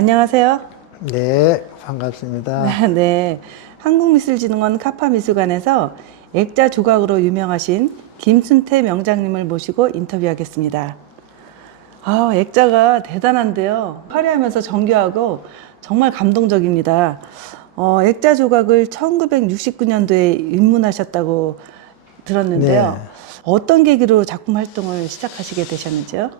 안녕하세요. 네, 반갑습니다. 네. 한국미술진흥원 카파미술관에서 액자 조각으로 유명하신 김순태 명장님을 모시고 인터뷰하겠습니다. 액자가 대단한데요. 화려하면서 정교하고 정말 감동적입니다. 액자 조각을 1969년도에 입문하셨다고 들었는데요. 네. 어떤 계기로 작품 활동을 시작하시게 되셨는지요?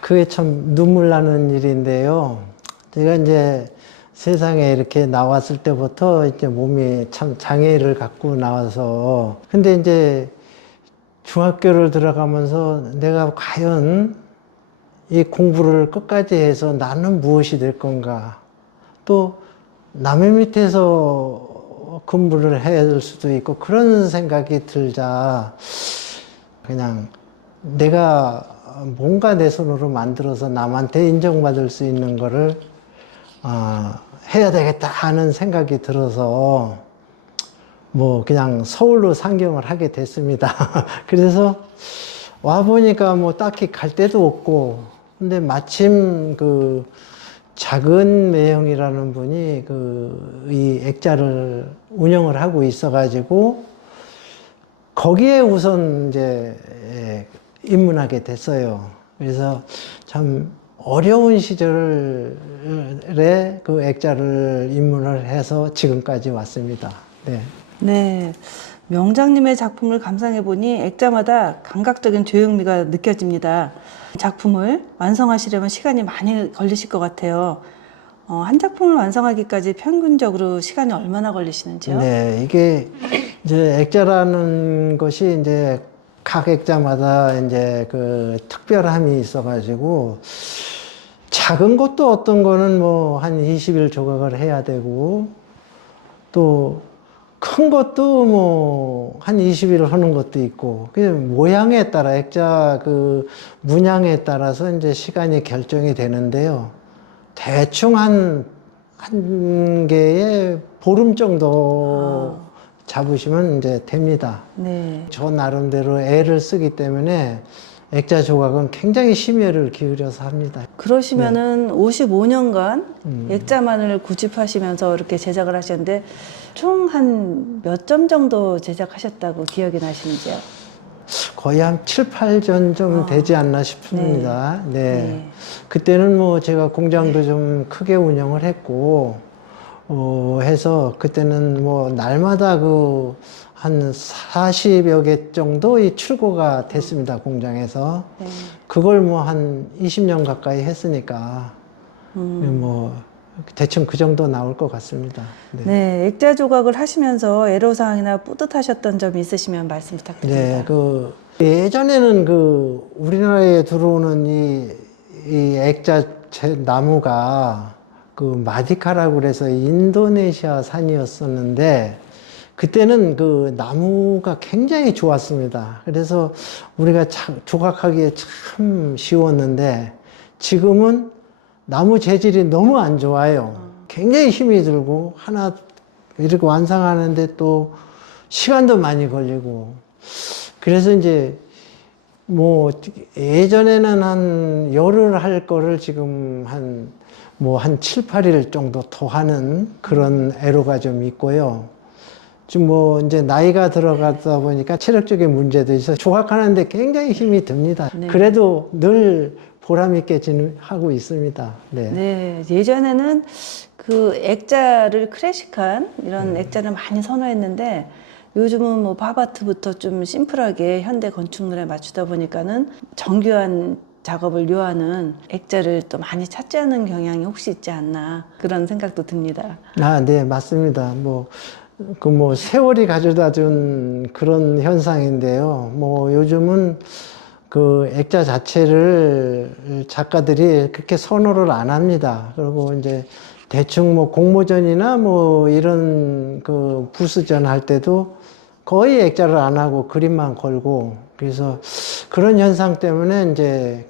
그게 참 눈물 나는 일인데요. 제가 이제 세상에 이렇게 나왔을 때부터 이제 몸이 참 장애를 갖고 나와서, 근데 이제 중학교를 들어가면서 내가 과연 이 공부를 끝까지 해서 나는 무엇이 될 건가? 또 남의 밑에서 근무를 해야 될 수도 있고 그런 생각이 들자 그냥 내가 뭔가 내 손으로 만들어서 남한테 인정받을 수 있는 거를 해야 되겠다 하는 생각이 들어서 뭐 그냥 서울로 상경을 하게 됐습니다. 그래서 와 보니까 뭐 딱히 갈 데도 없고, 근데 마침 그 작은 매형이라는 분이 이 액자를 운영을 하고 있어가지고 거기에 우선 이제 입문하게 됐어요. 그래서 참 어려운 시절에 그 액자를 입문을 해서 지금까지 왔습니다. 네. 네. 명장님의 작품을 감상해 보니 액자마다 감각적인 조형미가 느껴집니다. 작품을 완성하시려면 시간이 많이 걸리실 것 같아요. 한 작품을 완성하기까지 평균적으로 시간이 얼마나 걸리시는지요? 네, 이게 이제 액자라는 것이 이제 각 액자마다 이제 그 특별함이 있어가지고 작은 것도 어떤 거는 뭐 한 20일 조각을 해야 되고 또 큰 것도 뭐 한 20일 하는 것도 있고 그 모양에 따라 액자 그 문양에 따라서 이제 시간이 결정이 되는데요. 대충 한 개에 보름 정도 잡으시면 이제 됩니다. 네. 저 나름대로 애를 쓰기 때문에 액자 조각은 굉장히 심혈을 기울여서 합니다. 그러시면은 55년간 액자만을 구집하시면서 이렇게 제작을 하셨는데 총 한 몇 점 정도 제작하셨다고 기억이 나시는지요? 거의 한 7, 8전 좀 되지 않나 싶습니다. 네. 그때는 뭐 제가 공장도 좀 크게 운영을 했고, 해서 그때는 뭐 날마다 한 40여 개 정도 이 출고가 됐습니다, 공장에서. 네. 그걸 뭐 한 20년 가까이 했으니까, 뭐 대충 그 정도 나올 것 같습니다. 네. 네, 액자 조각을 하시면서 애로사항이나 뿌듯하셨던 점이 있으시면 말씀 부탁드립니다. 네, 예전에는 우리나라에 들어오는 이 액자 나무가 마디카라고 그래서 인도네시아 산이었었는데, 그때는 그 나무가 굉장히 좋았습니다. 그래서 우리가 조각하기에 참 쉬웠는데, 지금은 나무 재질이 너무 안 좋아요. 굉장히 힘이 들고, 하나 이렇게 완성하는데 또 시간도 많이 걸리고, 그래서 이제 뭐 예전에는 한 열흘 할 거를 지금 한 7, 8일 정도 더 하는 그런 애로가 좀 있고요. 지금 뭐 이제 나이가 들어가다 보니까 체력적인 문제도 있어서 조각하는데 굉장히 힘이 듭니다. 네. 그래도 늘 보람 있게 하고 있습니다. 네. 네, 예전에는 그 액자를 클래식한 이런 액자를 많이 선호했는데 요즘은 뭐 팝아트부터 좀 심플하게 현대 건축물에 맞추다 보니까는 정교한 작업을 요하는 액자를 또 많이 찾지 않는 경향이 혹시 있지 않나 그런 생각도 듭니다. 네, 맞습니다. 세월이 가져다 준 그런 현상인데요. 뭐 요즘은 그 액자 자체를 작가들이 그렇게 선호를 안 합니다. 그리고 이제 대충 뭐 공모전이나 뭐 이런 그 부스전 할 때도 거의 액자를 안 하고 그림만 걸고, 그래서 그런 현상 때문에 이제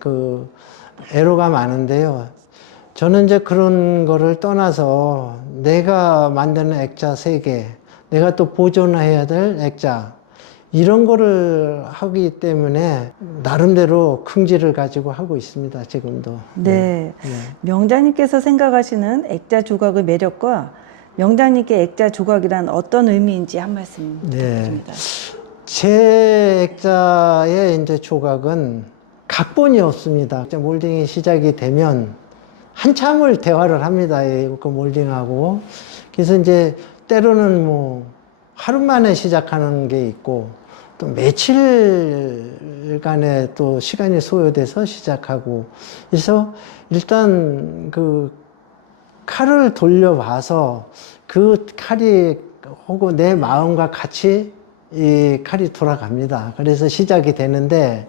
애로가 많은데요. 저는 이제 그런 거를 떠나서 내가 만드는 액자 세계, 내가 또 보존해야 될 액자, 이런 거를 하기 때문에 나름대로 긍지를 가지고 하고 있습니다. 지금도. 네. 네. 명장님께서 생각하시는 액자 조각의 매력과 명장님께 액자 조각이란 어떤 의미인지 한 말씀 부탁드립니다. 제 액자의 이제 조각은 각본이 없습니다. 이제 몰딩이 시작이 되면 한참을 대화를 합니다. 그 몰딩하고. 그래서 이제 때로는 뭐 하루 만에 시작하는 게 있고 또 며칠간의 또 시간이 소요돼서 시작하고. 그래서 일단 그 칼을 돌려봐서 그 칼이 혹은 내 마음과 같이 이 칼이 돌아갑니다. 그래서 시작이 되는데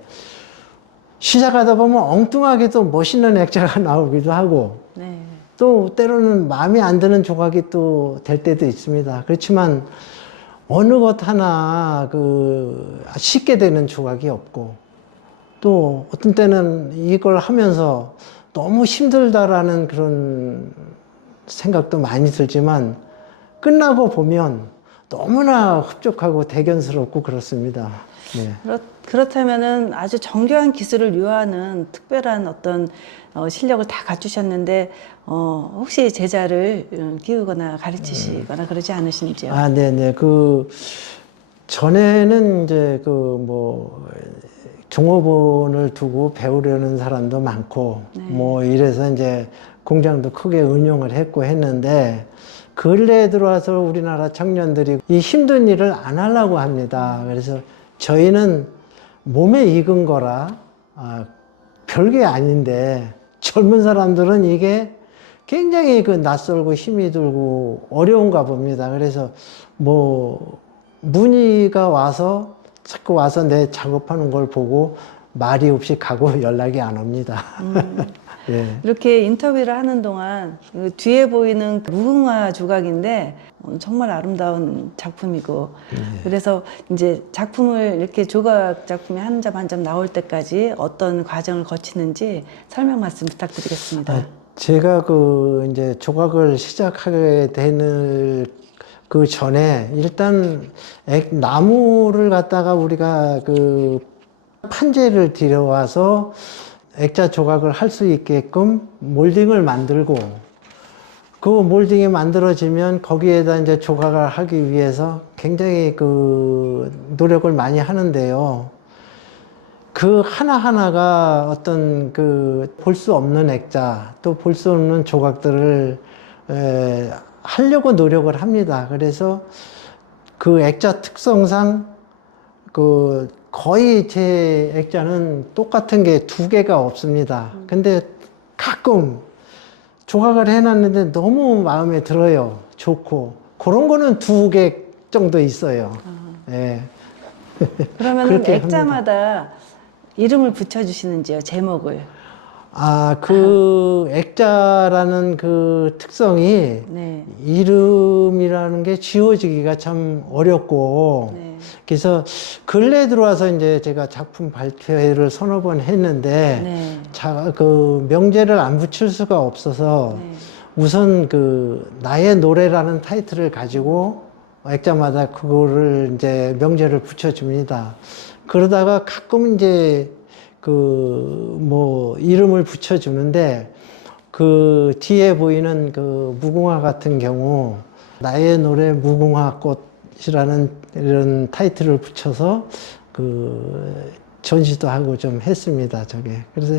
시작하다 보면 엉뚱하게 또 멋있는 액자가 나오기도 하고 네. 또 때로는 마음에 안 드는 조각이 또 될 때도 있습니다. 그렇지만 어느 것 하나 그 쉽게 되는 조각이 없고 또 어떤 때는 이걸 하면서 너무 힘들다라는 그런 생각도 많이 들지만 끝나고 보면 너무나 흡족하고 대견스럽고 그렇습니다. 네. 그렇다면은 아주 정교한 기술을 요하는 특별한 어떤 실력을 다 갖추셨는데 혹시 제자를 키우거나 가르치시거나 그러지 않으신지요? 아, 네네. 그 전에는 이제 그 뭐 종업원을 두고 배우려는 사람도 많고 뭐 이래서 이제 공장도 크게 운영을 했고 했는데 근래에 들어와서 우리나라 청년들이 이 힘든 일을 안 하려고 합니다. 그래서 저희는 몸에 익은 거라 별게 아닌데 젊은 사람들은 이게 굉장히 그 낯설고 힘이 들고 어려운가 봅니다. 그래서 뭐 문의가 와서 자꾸 와서 내 작업하는 걸 보고 말이 없이 가고 연락이 안 옵니다. 예. 이렇게 인터뷰를 하는 동안 그 뒤에 보이는 무궁화 조각인데 정말 아름다운 작품이고 그래서 이제 작품을 이렇게 조각 작품이 한 점 한 점 나올 때까지 어떤 과정을 거치는지 설명 말씀 부탁드리겠습니다. 제가 그 이제 조각을 시작하게 되는 그 전에 일단 나무를 갖다가 우리가 그 판재를 들여와서 액자 조각을 할 수 있게끔 몰딩을 만들고 그 몰딩이 만들어지면 거기에다 이제 조각을 하기 위해서 굉장히 그 노력을 많이 하는데요. 그 하나하나가 어떤 그 볼 수 없는 액자 또 볼 수 없는 조각들을 하려고 노력을 합니다. 그래서 그 액자 특성상 그 거의 제 액자는 똑같은 게 두 개가 없습니다. 근데 가끔 조각을 해놨는데 너무 마음에 들어요. 좋고. 그런 거는 두 개 정도 있어요. 예. 그러면 그렇게 액자마다 이름을 붙여주시는지요, 제목을? 그 액자라는 그 특성이 네. 이름이라는 게 지워지기가 참 어렵고 네. 그래서 근래에 들어와서 이제 제가 작품 발표회를 서너 번 했는데 네. 그 명제를 안 붙일 수가 없어서 네. 우선 그 나의 노래라는 타이틀을 가지고 액자마다 그거를 이제 명제를 붙여줍니다. 그러다가 가끔 이제 그 뭐 이름을 붙여주는데 그 뒤에 보이는 그 무궁화 같은 경우 나의 노래 무궁화 꽃이라는 이런 타이틀을 붙여서 그 전시도 하고 좀 했습니다. 저게. 그래서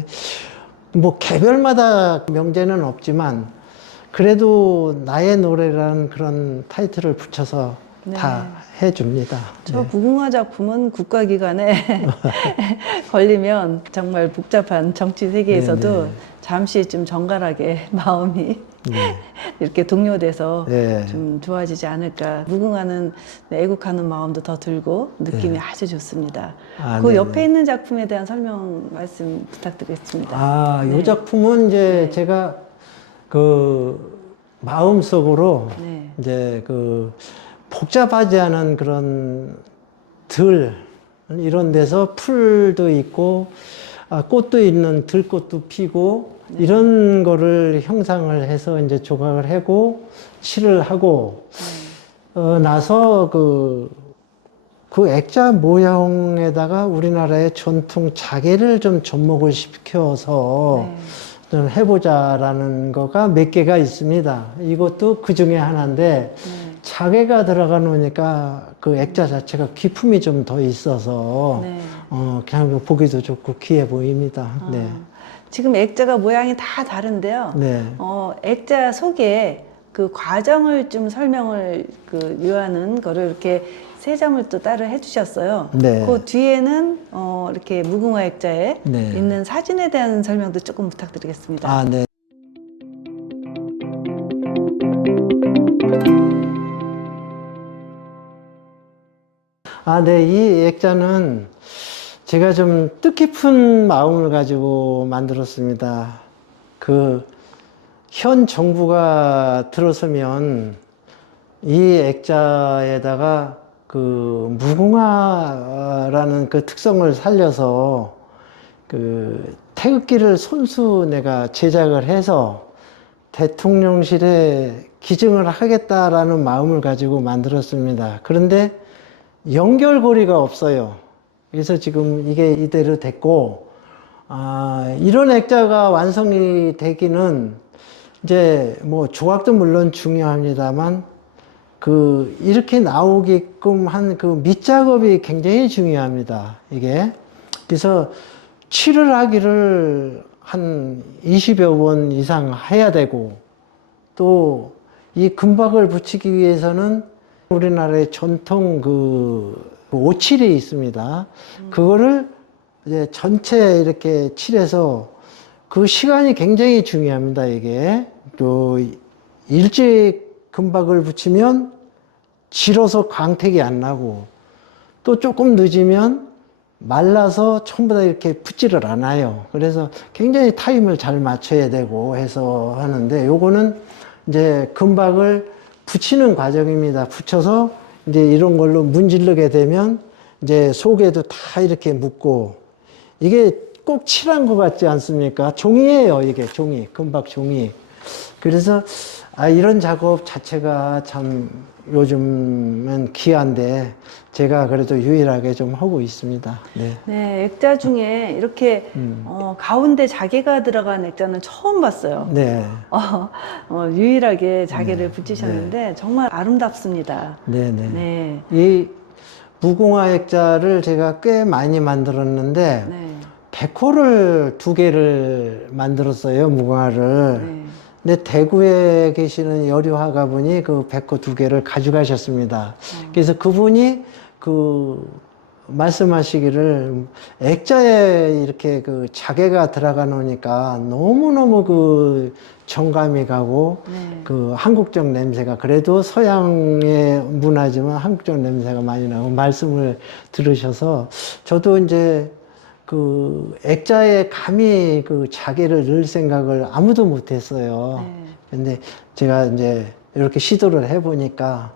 뭐 개별마다 명제는 없지만 그래도 나의 노래라는 그런 타이틀을 붙여서 네. 다 해줍니다. 저 네. 무궁화 작품은 국가기관에 걸리면 정말 복잡한 정치 세계에서도 네. 잠시 좀 정갈하게 마음이 네. 이렇게 동요돼서 네. 좀 좋아지지 않을까. 무궁화는 애국하는 마음도 더 들고 느낌이 아주 좋습니다. 그 네네. 옆에 있는 작품에 대한 설명 말씀 부탁드리겠습니다. 이 네. 작품은 이제 제가 그 마음속으로 네. 이제 그 복잡하지 않은 그런 들 이런 데서 풀도 있고 꽃도 있는 들꽃도 피고 이런 거를 형상을 해서 이제 조각을 하고 칠을 하고 나서 그 그 액자 모형에다가 우리나라의 전통 자개를 좀 접목을 시켜서 네. 좀 해보자라는 거가 몇 개가 있습니다. 이것도 그 중에 하나인데, 네. 자개가 들어가 놓으니까 그 액자 자체가 기품이 좀 더 있어서, 네. 그냥 보기도 좋고 귀해 보입니다. 네. 지금 액자가 모양이 다 다른데요. 네. 액자 속에 그 과정을 좀 설명을 요하는 거를 이렇게 세 점을 또 따로 해주셨어요. 네. 그 뒤에는 이렇게 무궁화 액자에 네. 있는 사진에 대한 설명도 조금 부탁드리겠습니다. 아, 네. 아, 네. 이 액자는 제가 좀 뜻깊은 마음을 가지고 만들었습니다. 현 정부가 들어서면 이 액자에다가 무궁화라는 그 특성을 살려서 태극기를 손수 내가 제작을 해서 대통령실에 기증을 하겠다라는 마음을 가지고 만들었습니다. 그런데 연결고리가 없어요. 그래서 지금 이게 이대로 됐고, 이런 액자가 완성이 되기는 이제 뭐 조각도 물론 중요합니다만 이렇게 나오게끔 한 그 밑작업이 굉장히 중요합니다. 이게. 그래서 칠을 하기를 한 20여 번 이상 해야 되고, 또 이 금박을 붙이기 위해서는 우리나라의 전통 오칠이 있습니다. 그거를 이제 전체 이렇게 칠해서 그 시간이 굉장히 중요합니다. 이게 또 일찍 금박을 붙이면 질어서 광택이 안 나고, 또 조금 늦으면 말라서 전부 다 이렇게 붙지를 않아요. 그래서 굉장히 타임을 잘 맞춰야 되고 해서 하는데, 요거는 이제 금박을 붙이는 과정입니다. 붙여서 이제 이런 걸로 문지르게 되면 이제 속에도 다 이렇게 묻고, 이게 꼭 칠한 것 같지 않습니까? 종이에요, 이게 종이, 금박 종이. 그래서 이런 작업 자체가 참 요즘은 귀한데 제가 그래도 유일하게 좀 하고 있습니다. 네. 네, 액자 중에 이렇게 가운데 자개가 들어간 액자는 처음 봤어요. 네. 유일하게 자개를 붙이셨는데 정말 아름답습니다. 네네. 네. 이 무궁화 액자를 제가 꽤 많이 만들었는데, 네. 백호를 2개를 만들었어요, 무궁화를. 네. 근데 대구에 계시는 여류화가분이 그 백호 2개를 가져가셨습니다. 그래서 그분이 말씀하시기를 액자에 이렇게 자개가 들어가 놓으니까 너무너무 정감이 가고, 네. 한국적 냄새가, 그래도 서양의 문화지만 한국적 냄새가 많이 나고 말씀을 들으셔서, 저도 이제 액자에 감히 자개를 넣을 생각을 아무도 못 했어요. 네. 근데 제가 이제 이렇게 시도를 해보니까,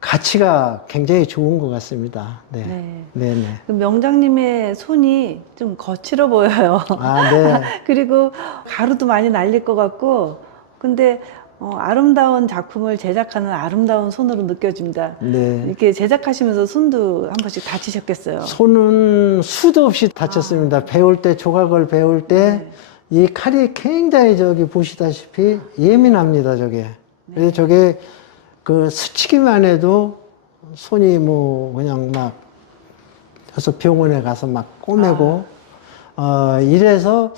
가치가 굉장히 좋은 것 같습니다. 네. 네. 네네. 그 명장님의 손이 좀 거칠어 보여요. 아, 네. 그리고 가루도 많이 날릴 것 같고, 근데 아름다운 작품을 제작하는 아름다운 손으로 느껴집니다. 네. 이렇게 제작하시면서 손도 한 번씩 다치셨겠어요. 손은 수도 없이 다쳤습니다. 배울 때, 조각을 배울 때, 이 칼이 굉장히 보시다시피 예민합니다, 저게. 그래서 저게 스치기만 해도 손이 그냥 그래서 병원에 가서 꼬매고, 이래서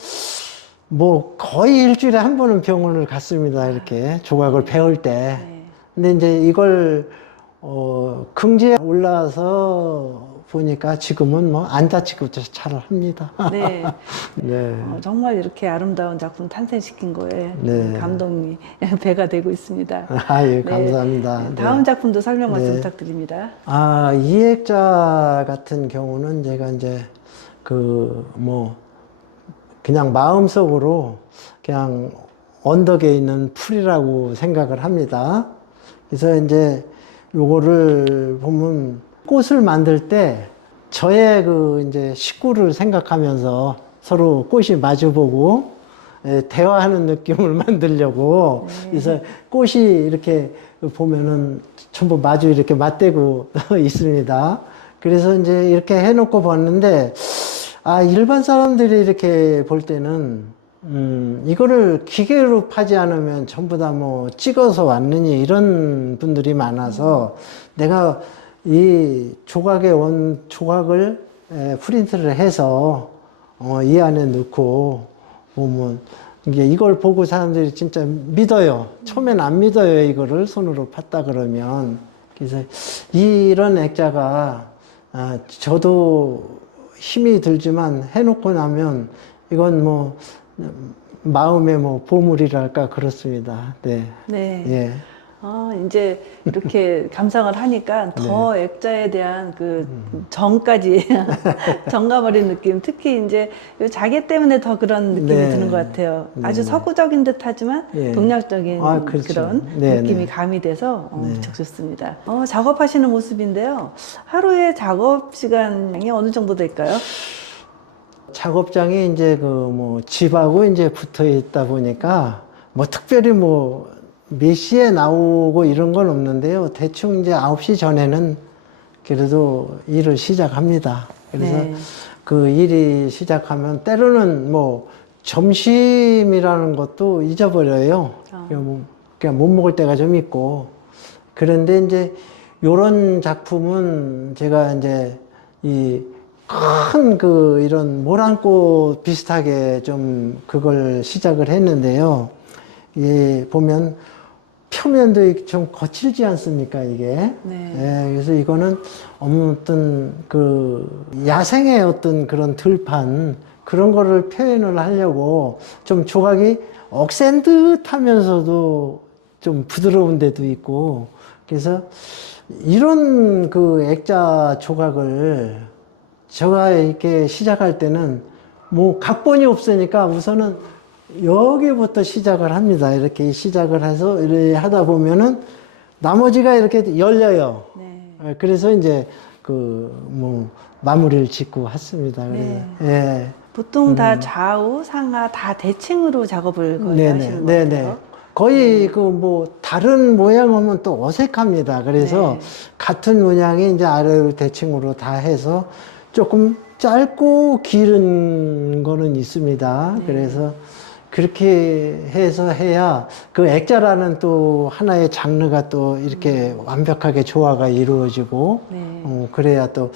거의 일주일에 한 번은 병원을 갔습니다. 이렇게 조각을 배울 때. 네. 근데 이제 이걸 긍지에 올라서 보니까 지금은 안 다치고 잘 합니다. 네. 네. 정말 이렇게 아름다운 작품 탄생시킨 거에 네. 감동이 배가 되고 있습니다. 예, 감사합니다. 네. 다음 작품도 설명 말씀 네. 부탁드립니다. 이 액자 같은 경우는 제가 이제 그냥 마음속으로 그냥 언덕에 있는 풀이라고 생각을 합니다. 그래서 이제 요거를 보면 꽃을 만들 때 저의 이제 식구를 생각하면서 서로 꽃이 마주보고 대화하는 느낌을 만들려고, 그래서 꽃이 이렇게 보면은 전부 마주 이렇게 맞대고 있습니다. 그래서 이제 이렇게 해놓고 봤는데, 아, 일반 사람들이 이렇게 볼 때는, 이거를 기계로 파지 않으면 전부 다 뭐 찍어서 왔느니 이런 분들이 많아서 내가 이 조각을 프린트를 해서 이 안에 넣고 보면 이게 이걸 보고 사람들이 진짜 믿어요. 처음엔 안 믿어요. 이거를 손으로 팠다 그러면. 그래서 이런 액자가 저도 힘이 들지만 해놓고 나면 이건 뭐 마음의 뭐 보물이랄까 그렇습니다. 네. 네. 예. 이제 이렇게 감상을 하니까 더 액자에 대한 그 정까지 정가버린 느낌. 특히 이제 요 자개 때문에 더 그런 느낌이 네. 드는 것 같아요. 네. 아주 서구적인 듯 하지만 예. 동양적인 그렇죠. 그런 네, 느낌이 네. 가미돼서 네. 무척 좋습니다. 작업하시는 모습인데요. 하루에 작업 시간이 어느 정도 될까요? 작업장이 이제 그 뭐 집하고 이제 붙어 있다 보니까 뭐 특별히 뭐 몇 시에 나오고 이런 건 없는데요. 대충 이제 9시 전에는 그래도 일을 시작합니다. 그래서 네. 그 일이 시작하면 때로는 뭐 점심이라는 것도 잊어버려요. 그냥 못 먹을 때가 좀 있고. 그런데 이제 요런 작품은 제가 이제 이 큰 그 이런 모란꽃 비슷하게 좀 그걸 시작을 했는데요. 예, 보면 표면도 좀 거칠지 않습니까, 이게? 네. 예, 그래서 이거는 어떤 그 야생의 어떤 그런 들판 그런 거를 표현을 하려고 좀 조각이 억센 듯 하면서도 좀 부드러운 데도 있고 그래서 이런 그 액자 조각을 제가 이렇게 시작할 때는 뭐 각본이 없으니까 우선은 여기부터 시작을 합니다. 이렇게 시작을 해서 이렇게 하다 보면은 나머지가 이렇게 열려요. 네. 그래서 이제 그 뭐 마무리를 짓고 왔습니다. 그래서 네. 예. 보통 다 좌우, 상하 다 대칭으로 작업을 거의 네네. 하시는 것 네네. 같아요. 거의 그 뭐 다른 모양하면 또 어색합니다. 그래서 네. 같은 모양이 이제 아래로 대칭으로 다 해서 조금 짧고 길은 거는 있습니다. 네. 그래서 그렇게 해서 해야 그 액자라는 또 하나의 장르가 또 이렇게 완벽하게 조화가 이루어지고 네. 그래야 또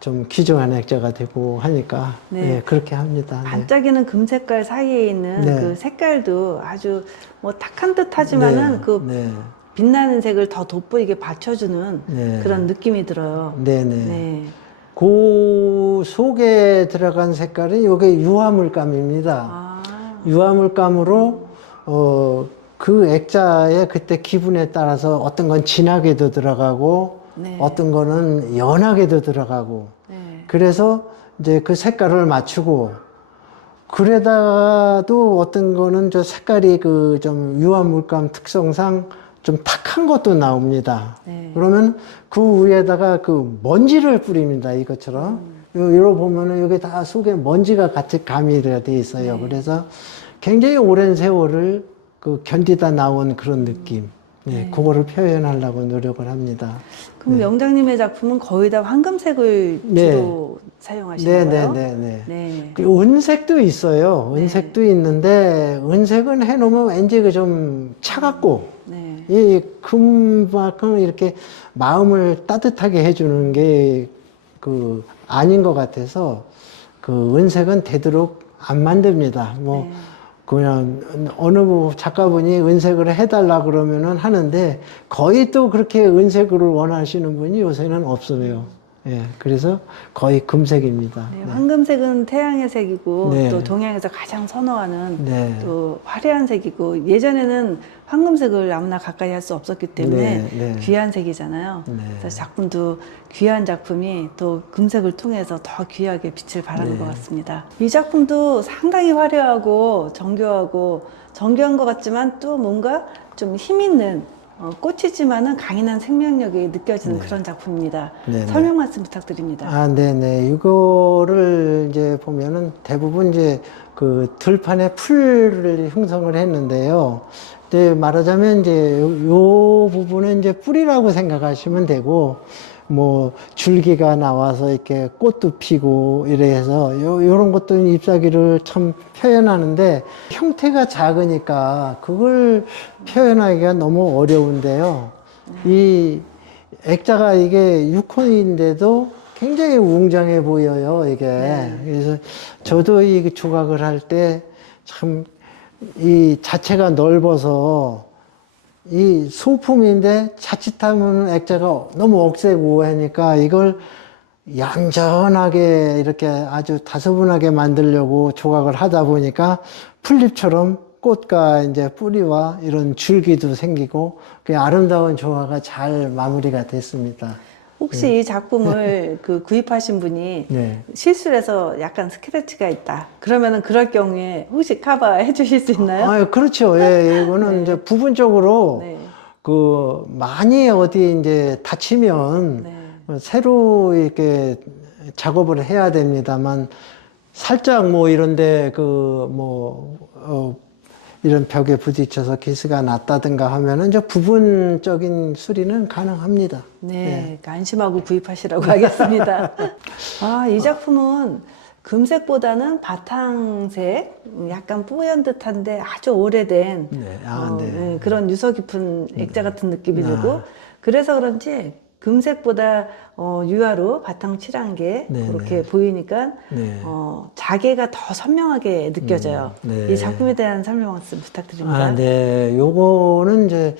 좀 귀중한 액자가 되고 하니까 네. 예, 그렇게 합니다. 네. 반짝이는 금색깔 사이에 있는 네. 그 색깔도 아주 뭐 탁한 듯 하지만은 네. 그 네. 빛나는 색을 더 돋보이게 받쳐주는 네. 그런 느낌이 들어요. 네네. 네. 그 속에 들어간 색깔이 이게 유화물감입니다. 아, 유화물감으로 그 액자의 그때 기분에 따라서 어떤 건 진하게도 들어가고 네. 어떤 거는 연하게도 들어가고 네. 그래서 이제 그 색깔을 맞추고 그래다도 어떤 거는 저 색깔이 그 좀 유화물감 특성상 좀 탁한 것도 나옵니다. 네. 그러면 그 위에다가 그 먼지를 뿌립니다. 이것처럼. 여기 보면은 여기 다 속에 먼지가 같이 가미가 돼 있어요. 네. 그래서 굉장히 오랜 세월을 그 견디다 나온 그런 느낌. 네, 네. 그거를 표현하려고 노력을 합니다. 그럼 명장님의 작품은 거의 다 황금색을 네. 주로 사용하시는 거예요? 네네네네. 네. 그리고 은색도 있어요. 네. 은색도 있는데 은색은 해놓으면 왠지 그 좀 차갑고 네. 이 금만큼 이렇게 마음을 따뜻하게 해주는 게 그 아닌 것 같아서 그 은색은 되도록 안 만듭니다. 뭐 네. 그냥 어느 작가분이 은색을 해달라 그러면은 하는데 거의 또 그렇게 은색을 원하시는 분이 요새는 없어요. 예, 그래서 거의 금색입니다. 네, 네. 황금색은 태양의 색이고 네. 또 동양에서 가장 선호하는 네. 또 화려한 색이고 예전에는 황금색을 아무나 가까이 할 수 없었기 때문에 네, 네. 귀한 색이잖아요. 네. 그래서 작품도 귀한 작품이 또 금색을 통해서 더 귀하게 빛을 발하는 네. 것 같습니다. 이 작품도 상당히 화려하고 정교한 것 같지만 또 뭔가 좀 힘 있는 꽃이지만은 강인한 생명력이 느껴지는 그런 작품입니다. 네, 네. 설명 말씀 부탁드립니다. 아, 네네. 이거를 이제 보면은 대부분 이제 그 들판에 풀을 형성을 했는데요. 네, 말하자면 이제 요 부분은 이제 뿌리라고 생각하시면 되고, 뭐 줄기가 나와서 이렇게 꽃도 피고 이래서 요런 것들은 잎사귀를 참 표현하는데 형태가 작으니까 그걸 표현하기가 너무 어려운데요. 이 액자가 이게 6호인데도 굉장히 웅장해 보여요, 이게. 그래서 저도 이 조각을 할 때 참 이 자체가 넓어서 이 소품인데 자칫하면 액자가 너무 억세고 하니까 이걸 얌전하게 이렇게 아주 다소분하게 만들려고 조각을 하다 보니까 풀잎처럼 꽃과 이제 뿌리와 이런 줄기도 생기고 그 아름다운 조화가 잘 마무리가 됐습니다. 혹시 이 작품을 그 구입하신 분이 네. 실수를 해서 약간 스크래치가 있다. 그러면은 그럴 경우에 혹시 커버해 주실 수 있나요? 아, 그렇죠. 예, 이거는 네. 이제 부분적으로 네. 그 많이 어디 이제 다치면 네. 새로 이렇게 작업을 해야 됩니다만 살짝 뭐 이런데 이런 벽에 부딪혀서 기스가 났다든가 하면은 이제 부분적인 수리는 가능합니다. 네, 안심하고 구입하시라고 하겠습니다. 아, 이 작품은 금색보다는 바탕색, 약간 뿌연 듯한데 아주 오래된 네. 네, 그런 유서 깊은 액자 같은 느낌이 들고 아. 그래서 그런지 금색보다 유화로 바탕 칠한 게 네, 그렇게 보이니까 네. 자개가 더 선명하게 느껴져요. 네. 이 작품에 대한 설명 말씀 부탁드립니다. 아, 네. 요거는 이제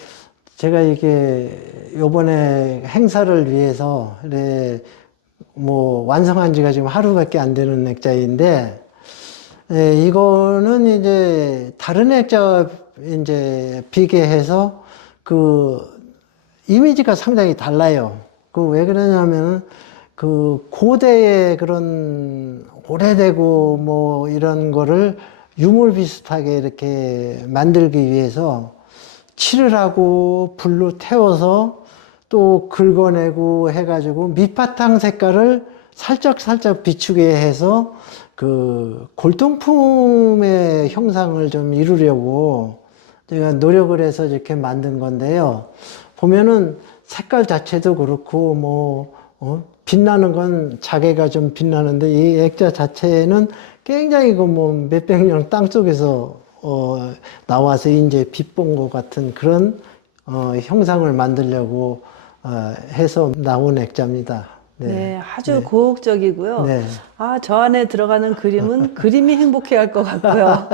제가 이게 요번에 행사를 위해서 뭐 완성한 지가 지금 하루밖에 안 되는 액자인데, 이거는 이제 다른 액자와 이제 비교해서 그 이미지가 상당히 달라요. 그 왜 그러냐면 그 고대의 그런 오래되고 뭐 이런 거를 유물 비슷하게 이렇게 만들기 위해서 칠을 하고 불로 태워서 또 긁어내고 해가지고 밑바탕 색깔을 살짝 비추게 해서 그 골동품의 형상을 좀 이루려고 제가 노력을 해서 이렇게 만든 건데요. 보면은 색깔 자체도 그렇고 빛나는 건 자개가 좀 빛나는데 이 액자 자체는 굉장히 그 뭐 몇백 년 땅 속에서 나와서 이제 빛 본 것 같은 그런 형상을 만들려고 해서 나온 액자입니다. 네, 아주 네. 고혹적이고요. 네. 아, 저 안에 들어가는 그림은 그림이 행복해할 것 같고요.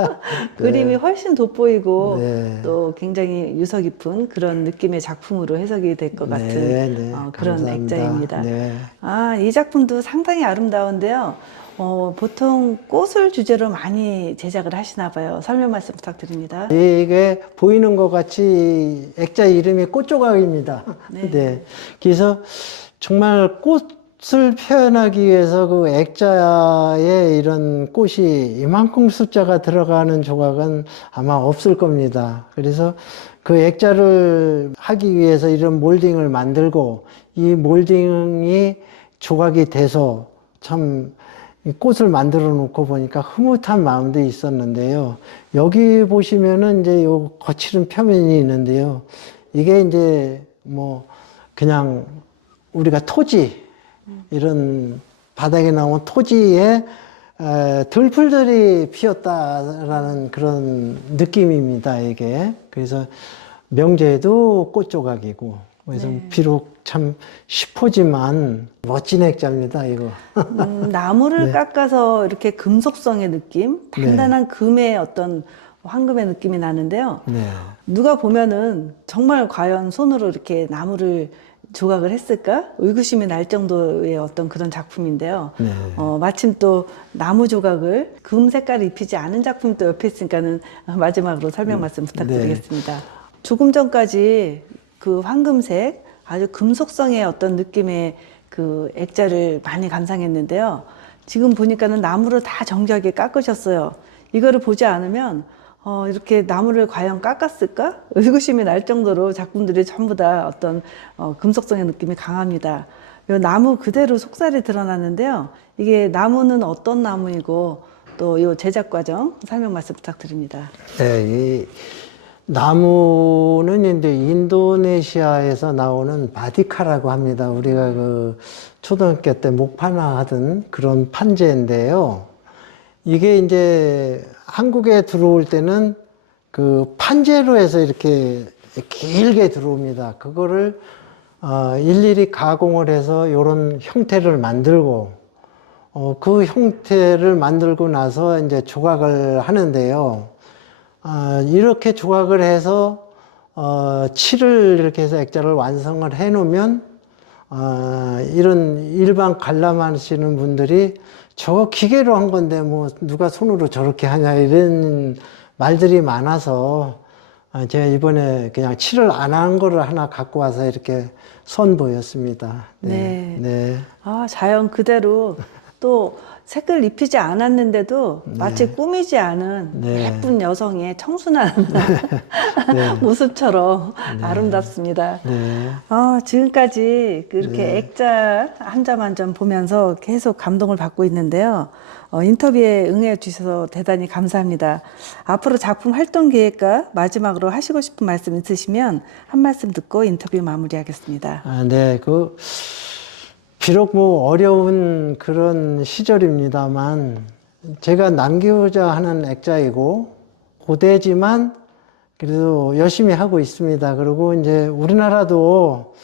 그림이 훨씬 돋보이고 네. 또 굉장히 유서 깊은 그런 느낌의 작품으로 해석이 될 것 같은 네. 그런 감사합니다. 액자입니다. 네. 아, 이 작품도 상당히 아름다운데요. 보통 꽃을 주제로 많이 제작을 하시나 봐요. 설명 말씀 부탁드립니다. 이게 보이는 것 같이 액자 이름이 꽃조각입니다. 네. 네. 그래서 정말 꽃을 표현하기 위해서 그 액자에 이런 꽃이 이만큼 숫자가 들어가는 조각은 아마 없을 겁니다. 그래서 그 액자를 하기 위해서 이런 몰딩을 만들고 이 몰딩이 조각이 돼서 참 이 꽃을 만들어 놓고 보니까 흐뭇한 마음도 있었는데요. 여기 보시면은 이제 요 거칠은 표면이 있는데요. 이게 이제 뭐 그냥 우리가 토지, 이런 바닥에 나온 토지에 들풀들이 피었다라는 그런 느낌입니다, 이게. 그래서 명제에도 꽃조각이고, 그래서 비록 참 시포지만 멋진 액자입니다, 이거. 나무를 깎아서 이렇게 금속성의 느낌, 단단한 금의 어떤 황금의 느낌이 나는데요. 네. 누가 보면은 정말 과연 손으로 이렇게 나무를 조각을 했을까? 의구심이 날 정도의 어떤 그런 작품인데요. 네. 마침 또 나무 조각을 금 색깔을 입히지 않은 작품이 또 옆에 있으니까는 마지막으로 설명 말씀 부탁드리겠습니다. 조금 전까지 그 황금색 아주 금속성의 어떤 느낌의 그 액자를 많이 감상했는데요. 지금 보니까는 나무를 다 정교하게 깎으셨어요. 이거를 보지 않으면 이렇게 나무를 과연 깎았을까? 의구심이 날 정도로 작품들이 전부 다 어떤 금속성의 느낌이 강합니다. 이 나무 그대로 속살이 드러나는데요. 이게 나무는 어떤 나무이고 또 이 제작 과정 설명 말씀 부탁드립니다. 네, 이 나무는 이제 인도네시아에서 나오는 바디카라고 합니다. 우리가 그 초등학교 때 목판화 하던 그런 판재인데요. 이게 이제 한국에 들어올 때는 그 판재로 해서 이렇게 길게 들어옵니다. 그거를 일일이 가공을 해서 이런 형태를 만들고 그 형태를 만들고 나서 이제 조각을 하는데요. 이렇게 조각을 해서 칠을 이렇게 해서 액자를 완성을 해 놓으면 이런 일반 관람하시는 분들이 저거 기계로 한 건데 뭐 누가 손으로 저렇게 하냐 이런 말들이 많아서 제가 이번에 그냥 칠을 안 한 거를 하나 갖고 와서 이렇게 선보였습니다. 네. 네. 아, 자연 그대로 또 색을 입히지 않았는데도 마치 꾸미지 않은 네. 예쁜 여성의 청순한 네. 모습처럼 아름답습니다. 네. 지금까지 그렇게 액자 한 점 한 점 보면서 계속 감동을 받고 있는데요. 인터뷰에 응해 주셔서 대단히 감사합니다. 앞으로 작품 활동 계획과 마지막으로 하시고 싶은 말씀 있으시면 한 말씀 듣고 인터뷰 마무리하겠습니다. 네. 비록 뭐 어려운 그런 시절입니다만 제가 남기고자 하는 액자이고 고대지만 그래도 열심히 하고 있습니다. 그리고 이제 우리나라도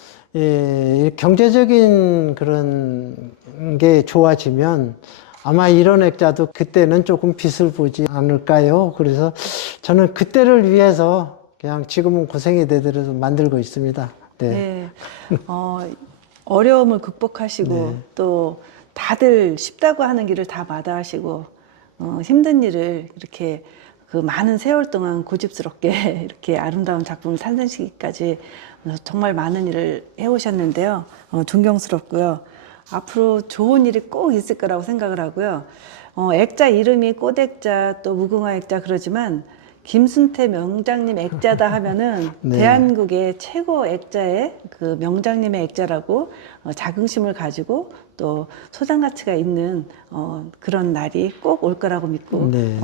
경제적인 그런 게 좋아지면 아마 이런 액자도 그때는 조금 빛을 보지 않을까요? 그래서 저는 그때를 위해서 그냥 지금은 고생이 되더라도 만들고 있습니다. 네. 네. 어려움을 극복하시고 또 다들 쉽다고 하는 길을 다 마다하시고 힘든 일을 이렇게 그 많은 세월 동안 고집스럽게 이렇게 아름다운 작품을 탄생시키기까지 정말 많은 일을 해오셨는데요. 존경스럽고요. 앞으로 좋은 일이 꼭 있을 거라고 생각을 하고요. 액자 이름이 꽃액자 또 무궁화 액자 그러지만 김순태 명장님 액자다 하면은 네. 대한민국의 최고 액자의 그 명장님의 액자라고 자긍심을 가지고 또 소장 가치가 있는 그런 날이 꼭 올 거라고 믿고 네.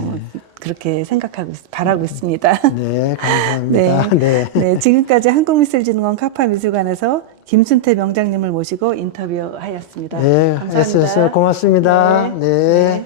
그렇게 생각하고 바라고 있습니다. 네, 감사합니다. 네. 네, 지금까지 한국미술진흥원 카파미술관에서 김순태 명장님을 모시고 인터뷰하였습니다. 네, 감사합니다. SSR 고맙습니다. 네. 네.